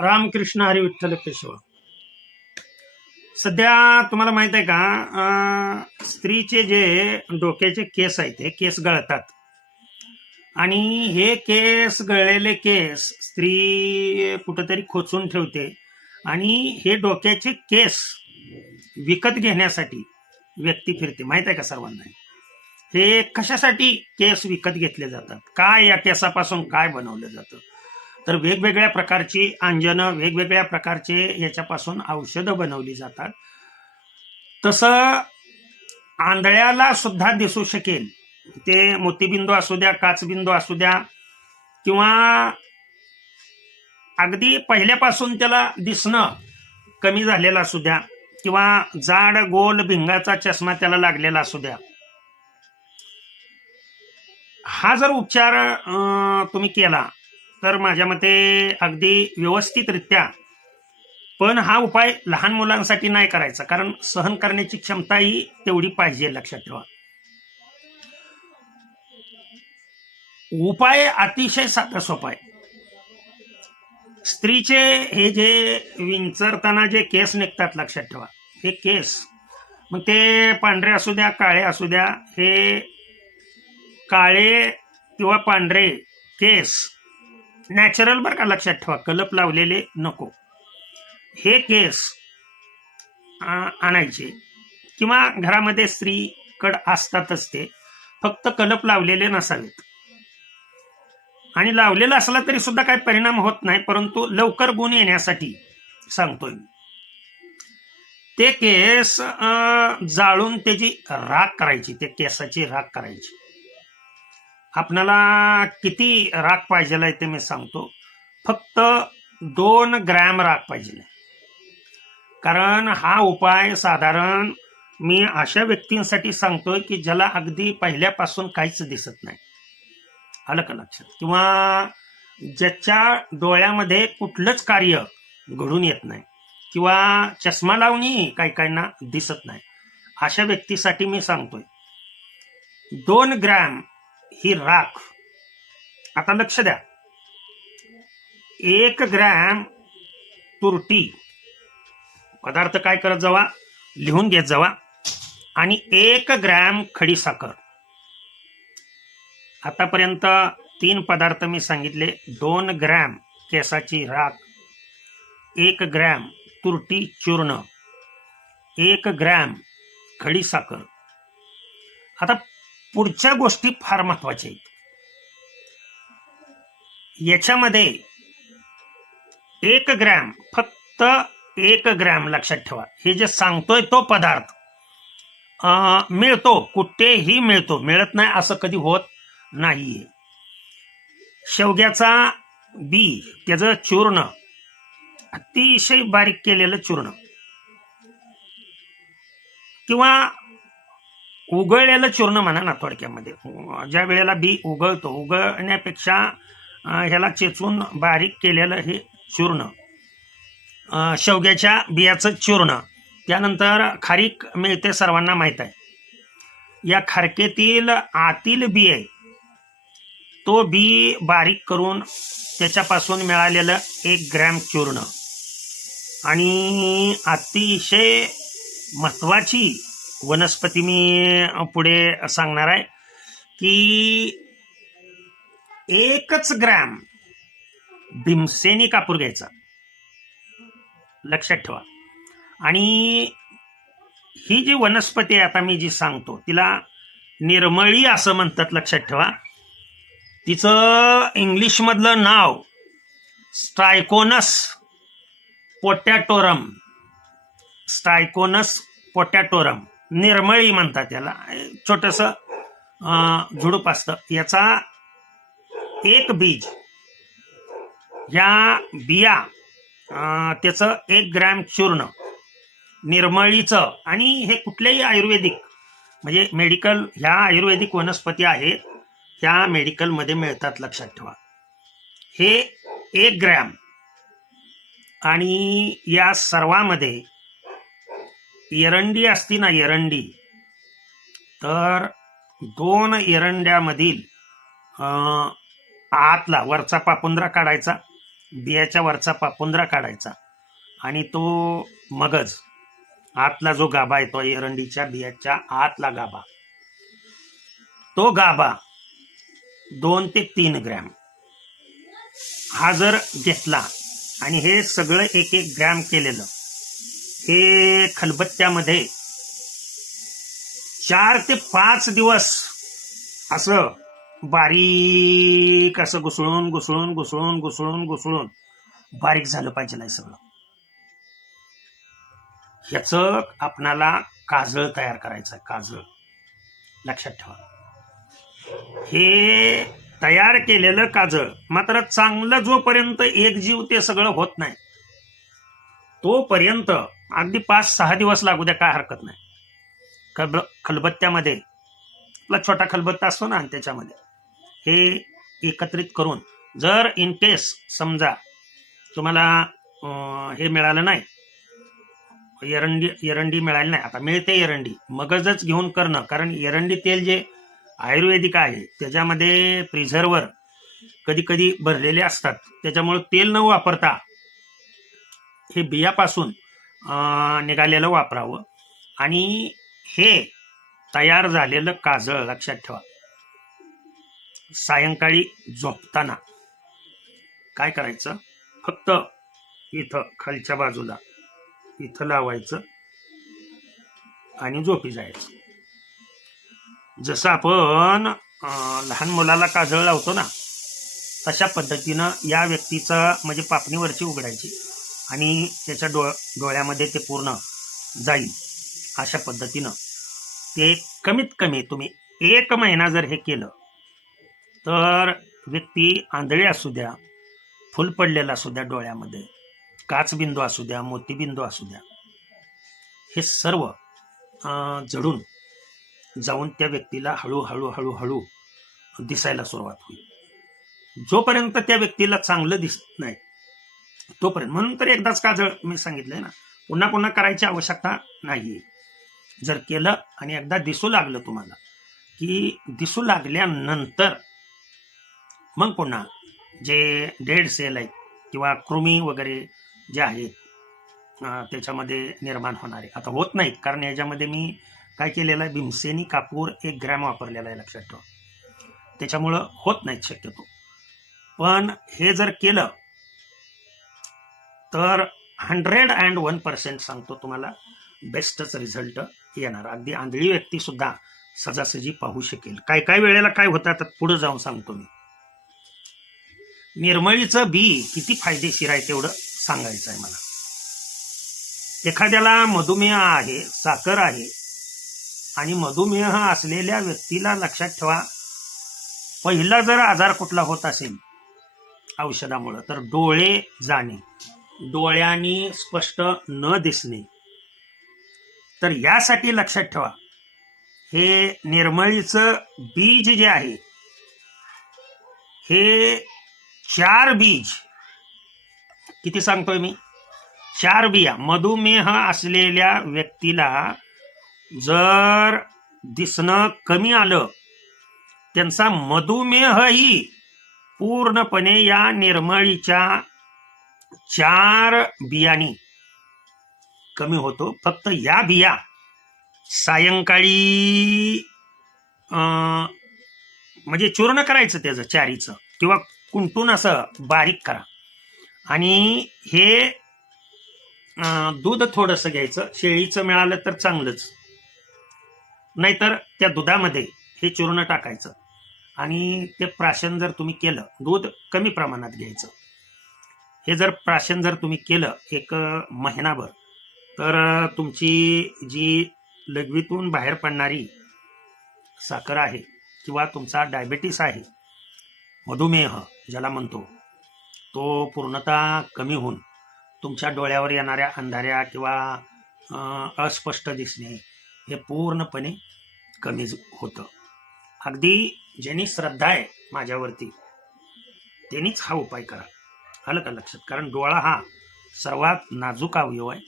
रामकृष्ण हरी विठ्ठल केशव. सध्या तुम्हाला माहित आहे का, स्त्रीचे जे डोक्याचे केस आहेत ते केस गळतात आणि हे केस गळलेले केस स्त्री कुठेतरी खोचून ठेवते आणि हे डोक्याचे केस विकत घेण्यासाठी व्यक्ती फिरते. माहित आहे का सर्वांना? हे कशासाठी केस विकत घेतले जातात, काय या केसापासून काय बनवलं जातं, तर वेगवेगळ्या प्रकारची अंजनं, वेगवेगळ्या प्रकारचे याच्यापासून औषधं बनवली जातात. तसं आंधळ्याला सुद्धा दिसू शकेल, ते मोतीबिंदू असू द्या, काचबिंदू असू द्या, किंवा अगदी पहिल्यापासून त्याला दिसणं कमी झालेलं असू द्या, किंवा जाड गोल भिंगाचा चष्मा त्याला लागलेला असू द्या. हा जर उपचार तुम्ही केला तर माझ्या मते अगदी व्यवस्थितरित्या, पण हा उपाय लहान मुलांसाठी नाही करायचा, कारण सहन करण्याची क्षमताही तेवढी पाहिजे. लक्षात ठेवा, उपाय अतिशय साधा सोपा आहे. स्त्रीचे हे जे विंचरताना जे केस निघतात, लक्षात ठेवा, हे केस मग ते पांढरे असू द्या, काळे असू द्या, हे काळे किंवा पांढरे केस नॅचरल बरं का, लक्षात ठेवा, कलप लावलेले नको. हे केस आणायचे, किंवा घरामध्ये स्त्रीकड असतातच ते, फक्त कलप लावलेले नसावेत. आणि लावलेला असला तरी सुद्धा काही परिणाम होत नाही, परंतु लवकर गुण येण्यासाठी सांगतोय मी. ते केस जाळून त्याची राख करायची, ते केसाची राख करायची. आपणाला किती राख पाहिजे ते मी सांगतो. फक्त 2 ग्रॅम राख पाहिजे, कारण हा उपाय साधारण मी अशा व्यक्तींसाठी सांगतोय की ज्याला अगदी पहिल्यापासून काहीच दिसत नाही, आलं का लक्षात, किंवा ज्याच्या डोळ्यामध्ये कुठलंच कार्य घडून येत नाही, किंवा चष्मा लावूनही काही काहींना दिसत नाही. अशा व्यक्तीसाठी मी सांगतोय 2 ग्रॅम ही राख. आता लक्ष द्या, 1 ग्रॅम तुरटी पदार्थ काय करत जावा, लिहून घेत जावा, आणि 1 ग्रॅम खडी साखर. आतापर्यंत 3 पदार्थ मी सांगितले. 2 ग्रॅम केसाची राख, 1 ग्रॅम तुरटी चूर्ण, 1 ग्रॅम खडी साखर. आता पुढच्या गोष्टी फार महत्वाच्या आहेत. याच्यामध्ये 1 ग्रॅम, फक्त 1 ग्रॅम, लक्षात ठेवा, हे जे सांगतोय तो पदार्थ मिळतो, कुठेही मिळतो, मिळत नाही असं कधी होत नाहीये. शेवग्याचा बी, त्याचं चूर्ण, अतिशय बारीक केलेलं चूर्ण, किंवा उगळलेलं चूर्ण म्हणा ना थोडक्यामध्ये. ज्या वेळेला बी उगळतो, उगळण्यापेक्षा ह्याला चेचून बारीक केलेलं हे चूर्ण, शेवग्याच्या बियाचं चूर्ण. त्यानंतर खारीक मिळते, सर्वांना माहीत आहे. या खारकेतील आतील बी आहे, तो बी बारीक करून त्याच्यापासून मिळालेलं 1 ग्रॅम चूर्ण. आणि अतिशय महत्वाची वनस्पती मी पुढे सांगणार आहे की 1 ग्रॅम भीमसेनी कापूर घ्यायचा, लक्षात ठेवा. आणि ही जी वनस्पती आहे आता मी जी सांगतो, तिला निर्मळी असं म्हणतात, लक्षात ठेवा. तिचं इंग्लिश मधलं नाव स्टायकोनस पोटॅटोरम, स्टायकोनस पोटॅटोरम, निर्मळी म्हणतात त्याला. छोटस झुडूप असतं, याचा 1 बीज, या बिया, त्याचं 1 ग्रॅम चूर्ण निर्मळीचं. आणि हे कुठल्याही आयुर्वेदिक, म्हणजे मेडिकल, ह्या आयुर्वेदिक वनस्पती आहेत, ह्या मेडिकलमध्ये मिळतात, लक्षात ठेवा. हे 1 ग्रॅम, आणि या सर्वामध्ये एरंडी असती ना, एरंडी, तर 2 एरंड्यामधील आतला वरचा पापुंद्रा काढायचा बियाच्या वरचा पापुंद्रा काढायचा आणि तो मगज आतला जो गाभा आहे तो एरंडीच्या बियाच्या आतला गाभा, तो गाभा 2 ते 3 ग्रॅम हा जर घेतला आणि हे सगळं 1-1 ग्रॅम केलेलं हे खलबत्त्यामध्ये 4 ते 5 दिवस असं बारीक असं घुसळून घुसळून घुसळून घुसळून घुसळून बारीक झालं पाहिजे नाही सगळं. ह्याचं आपणाला काजळ तयार करायचं आहे. काजळ लक्षात ठेवा. हे तयार केलेलं काजळ मात्र चांगलं जोपर्यंत एकजीव ते सगळं होत नाही तोपर्यंत अगदी 5-6 दिवस लागू द्या, काय हरकत नाही. खलबत्त्यामध्ये आपला छोटा खलबत्ता असतो ना, त्याच्यामध्ये हे एकत्रित करून जर इन केस समजा तुम्हाला हे मिळालं नाही, एरंडी मिळाली नाही, आता मिळते एरंडी, मगजच घेऊन करणं. कारण एरंडी तेल जे आयुर्वेदिक आहे त्याच्यामध्ये प्रिझर्वर कधी कधी भरलेले असतात, त्याच्यामुळे तेल न वापरता हे बियापासून निघालेलं वापरावं. आणि हे तयार झालेलं काजळ लक्षात ठेवा, सायंकाळी झोपताना काय करायचं, फक्त इथं खालच्या बाजूला इथं लावायचं आणि झोपी जायचं. जसं आपण लहान मुलाला काजळ लावतो ना, तशा पद्धतीनं या व्यक्तीचा म्हणजे पापणीवरची उघडायची आणि त्याच्या डोळ्यामध्ये ते पूर्ण जाईल. अशा पद्धतीनं ते कमीत कमी तुम्ही 1 महिना जर हे केलं तर व्यक्ती आंधळी असू द्या, फुल पडलेला असू द्या डोळ्यामध्ये, काचबिंदू असू द्या, मोतीबिंदू असू द्या, हे सर्व जडून जाऊन त्या व्यक्तीला हळूहळू हळूहळू दिसायला सुरुवात होईल. जोपर्यंत त्या व्यक्तीला चांगलं दिसत नाही तोपर्यंत. म्हणून तर एकदाच काजळ मी सांगितलंय ना, पुन्हा पुन्हा करायची आवश्यकता नाही. जर केलं आणि एकदा दिसू लागलं तुम्हाला, की दिसू लागल्यानंतर मग पुन्हा जे डेड सेल आहेत किंवा कृमी वगैरे जे आहेत त्याच्यामध्ये निर्माण होणारे आता होत नाहीत. कारण याच्यामध्ये मी काय केलेलं आहे, भीमसेनी कापूर 1 ग्रॅम वापरलेला आहे, लक्षात ठेवा. त्याच्यामुळं होत नाहीत शक्यतो. पण हे जर केलं तर 101% सांगतो तुम्हाला बेस्टच रिझल्ट येणार. अगदी आंधळी व्यक्ती सुद्धा सजासजी पाहू शकेल. काय काय वेळेला काय होतं आता पुढे जाऊन सांगतो मी. निर्मळीचं बी किती फायदेशीर आहे तेवढं सांगायचं आहे मला. एखाद्याला मधुमेह आहे, साखर आहे, आणि मधुमेह असलेल्या व्यक्तीला लक्षात ठेवा, पहिला जर आजार कुठला होत असेल औषधामुळे तर डोळे जाणे, डोळ्यांनी स्पष्ट न दिसणे. तर यासाठी लक्षात ठेवा, हे निर्मळीचं बीज जे आहे हे 4 बीज, किती सांगतोय मी, 4 बिया. मधुमेह असलेल्या व्यक्तीला जर दिसणं कमी आलं, त्यांचा मधुमेहही पूर्णपणे या निर्मळीच्या 4 बियांनी कमी होतो. फक्त या बिया सायंकाळी म्हणजे चूर्ण करायचं त्याचं 4चं किंवा कुंटून असं बारीक करा आणि हे दूध थोडंसं घ्यायचं. शेळीचं मिळालं तर चांगलंच, नाहीतर त्या दुधामध्ये हे चूर्ण टाकायचं आणि ते प्राशन जर तुम्ही केलं, दूध कमी प्रमाणात घ्यायचं. हे जर प्राशन जर तुम्ही केलं 1 महिनाभर तर तुमची जी लघवीतून बाहेर पडणारी साखर आहे किंवा तुमचा डायबेटीस आहे, मधुमेह ज्याला म्हणतो, तो पूर्णतः कमी होऊन तुमच्या डोळ्यावर येणाऱ्या अंधाऱ्या किंवा अस्पष्ट दिसणे हे पूर्णपणे कमी होतं. अगदी ज्यांनी श्रद्धा आहे माझ्यावरती त्यांनीच हा उपाय करा. आलं का लक्षात? कारण डोळा हा सर्वात नाजूक अवयव आहे.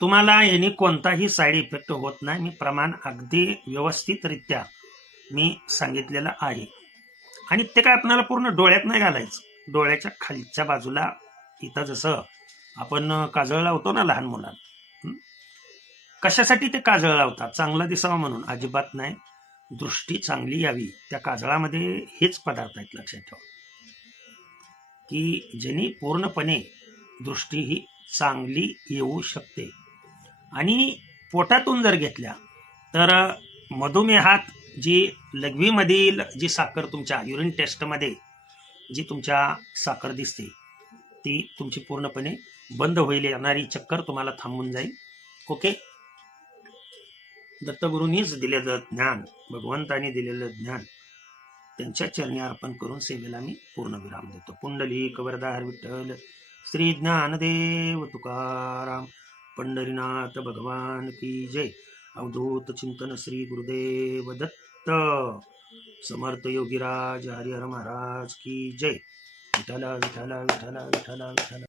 तुम्हाला याने कोणताही साईड इफेक्ट होत नाही. मी प्रमाण अगदी व्यवस्थितरित्या मी सांगितलेलं आहे आणि ते काय आपल्याला पूर्ण डोळ्यात नाही घालायचं. डोळ्याच्या खालच्या बाजूला इथं जसं आपण काजळ लावतो ना लहान मुलांना, कशासाठी ते काजळ लावतात? चांगला दिसावा म्हणून? अजिबात नाही. दृष्टी चांगली यावी. त्या काजळामध्ये हेच पदार्थ आहेत, लक्षात ठेवा, की ज्यांनी पूर्णपणे दृष्टी ही चांगली येऊ शकते. आणि पोटातून जर घेतल्या तर मधुमेहात जी लघवीमधील जी साखर तुमच्या युरिन टेस्टमध्ये जी तुमच्या साखर दिसते ती तुमची पूर्णपणे बंद होईल. येणारी चक्कर तुम्हाला थांबून जाईल. ओके. दत्तगुरूंनीच दिलेलं ज्ञान, भगवंतांनी दिलेलं ज्ञान त्यांच्या चरणी अर्पण करून सेवेला मी पूर्णविराम देतो. पुंडलिक वरदार विठ्ठल श्री ज्ञानदेव तुकाराम पंढरीनाथ भगवान की जय. अवधूत चिंतन श्री गुरुदेव दत्त. समर्थ योगीराज हरिहर महाराज की जय. विठ्ठल विठ्ठल विठ्ठल विठ्ठल विठ्ठल.